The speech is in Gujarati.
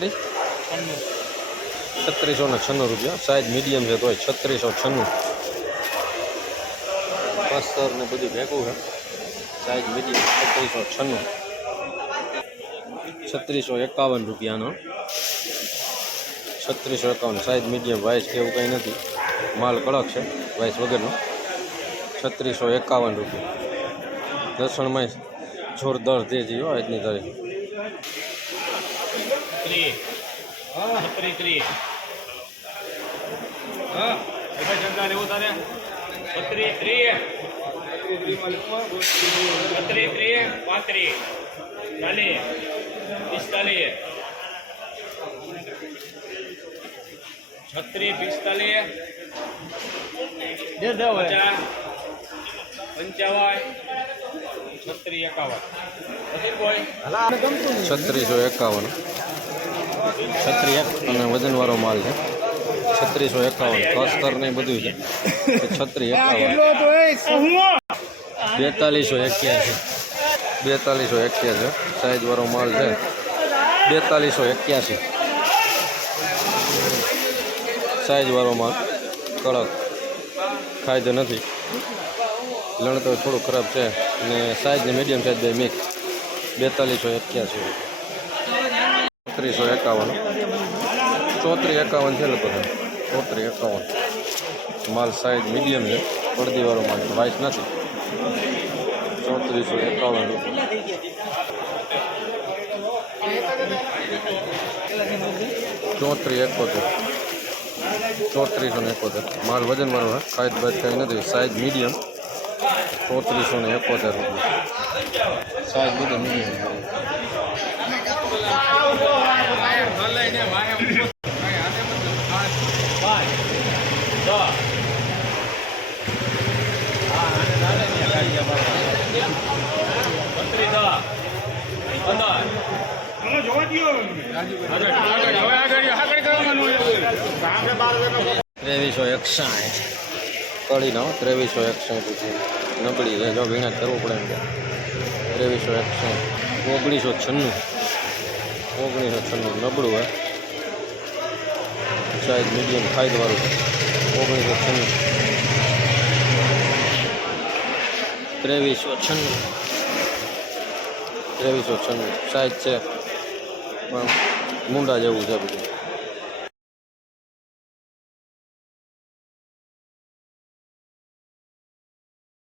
3696 રૂપિયા। સાઇઝ મીડિયમ છે તોય 3696। પસ્તર ને બધું ભેગું છે। Size medium 3696। 3651 રૂપિયાનો। 3651 સાઇઝ મીડિયમ। વાઇસ કે એવું કંઈ નથી, માલ કડક છે વાઇસ વગરનો। 3651 રૂપિયા। લસણમાં જોરદાર તેજી હો આજની તારીખ। છત્રીસો 51 અને વજનવાળો માલ છે। 3651 કસ્તર ને બધું છે। 3651 4281 4281 સાઇઝ વાળો માલ છે। 4281 સાઇઝ વાળો માલ કડક, ફાયદો નથી। લણ તો થોડું ખરાબ છે અને સાઇઝ ને મીડિયમ સાઇઝ બે મિક્સ। 4281 3451 3451 છે લગભગ। 3451 માલ સાઇઝ મીડિયમ છે, પડદીવાળો માલ વાઇસ નથી। 3451 3471 માલ વજનવાળો છે, ખાઈદ બાદ કંઈ નથી। સાઇઝ મીડિયમ 3471 રૂપિયા। સાઇઝ બધું મીડિયમ। ત્રેવીસો 61 કળી ના 2361 રૂપિયા। નબળી છે, જો ભીણા કરવું પડે એમ। 2361 1996 નબળું હોય, સાઇઝ મીડિયમ ફાયદવાળું 1996 2396 સાઇઝ છે પણ મુંડા જેવું છે બધું।